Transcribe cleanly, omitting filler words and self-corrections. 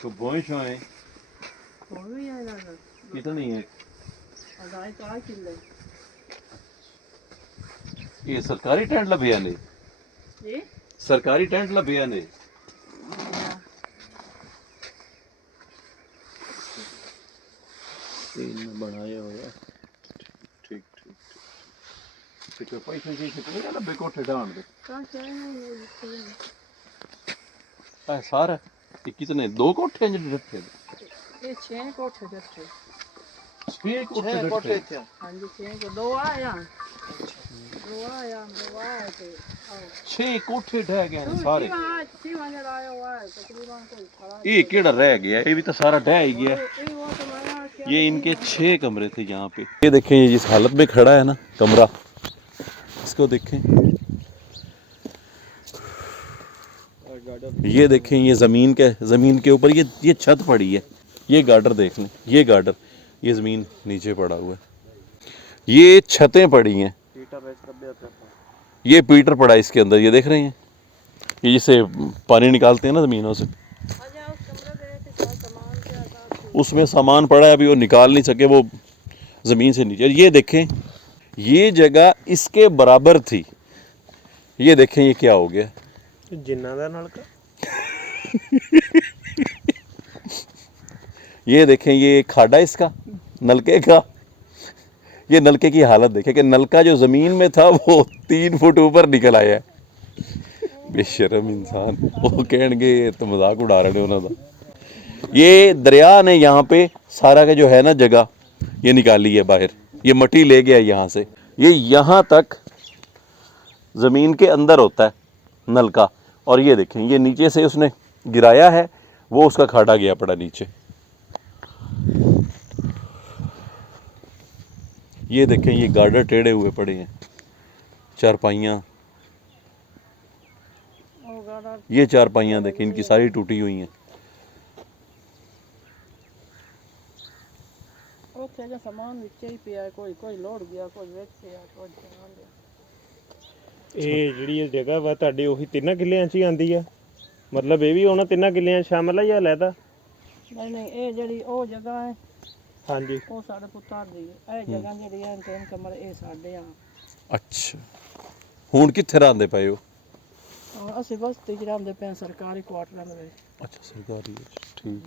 तो भैंस है कितनी है? ये सरकारी टेंट लभिया ने? सरकारी टेंट लभिया ने? बनाया होया। ठीक ठीक ठीक। पैसे कितने का लबे कोठे डांड दे सारा ये कितने दो कोठे हैं जो रखे ये 6 कोठे जट्टे 6 कोठे थे। हां जी 6 को 2 आया 2 आया 6 कोठे ढह गए हैं सारे। तकरीबन ये केड़ा रह गया? ये भी तो सारा ढह ही गया। ये इनके 6 कमरे थे यहाँ पे। ये देखें ये जिस हालत में खड़ा है ना कमरा, इसको देखें। ये देखें ये ज़मीन के ऊपर ये छत पड़ी है। ये गार्डर देख लें, ये गार्डर, ये ज़मीन नीचे पड़ा हुआ है। ये छतें पड़ी हैं, ये पीटर पड़ा है इसके अंदर। ये देख रहे हैं ये जिसे पानी निकालते हैं ना ज़मीनों से, उसमें सामान पड़ा है, अभी वो निकाल नहीं सके, वो ज़मीन से नीचे। ये देखें ये जगह इसके बराबर थी। ये देखें ये क्या हो गया? जिन्ना दा नलका। ये देखें ये खाड़ा इसका नलके का। ये नलके की हालत देखें कि नलका जो ज़मीन में था वो 3 फुट ऊपर निकल आया है। बेशर्म इंसान, वो कहेंगे तो मजाक उड़ा रहे हैं उन्होंने। ये दरिया ने यहाँ पे सारा का जो है ना जगह ये निकाली है बाहर। ये मट्टी ले गया यहाँ से, ये यहाँ तक ज़मीन के अंदर होता है नलका। और ये देखें ये नीचे से उसने गिराया है, वो उसका खाड़ा गया पड़ा नीचे। ये देखें ये गार्डर टेढ़े हुए पड़े हैं, चारपाइयाँ, ये चारपाइयाँ देखें इनकी सारी टूटी हुई हैं। सामान नीचे ही पिया, कोई लोड गया, कोई वेच गया, कोई सामान गया। ਇਹ ਜਿਹੜੀ ਇਹ ਜਗ੍ਹਾ ਵਾ ਤੁਹਾਡੇ ਉਹੀ 3 ਕਿੱਲਿਆਂ 'ਚ ਹੀ ਆਂਦੀ ਆ? ਮਤਲਬ ਇਹ ਵੀ ਉਹਨਾਂ 3 ਕਿੱਲਿਆਂ ਸ਼ਾਮਲ ਆ ਜਾਂ ਲੈਦਾ? नहीं ये जड़ी ओ जगह है हाँ जी ओ साडे पुत्तर दी ए जगह जड़ी है 3 कमरे ए साडे आ। अच्छा हुण कित्थे रहंदे पए हो? ਅਸੀਂ ਬਸਤੀ ਚ ਰਹਿੰਦੇ ਪਏ ਸਰਕਾਰੀ ਕੁਆਟਰਾਂ ਦੇ ਵਿੱਚ। अच्छा सरकारी, ठीक।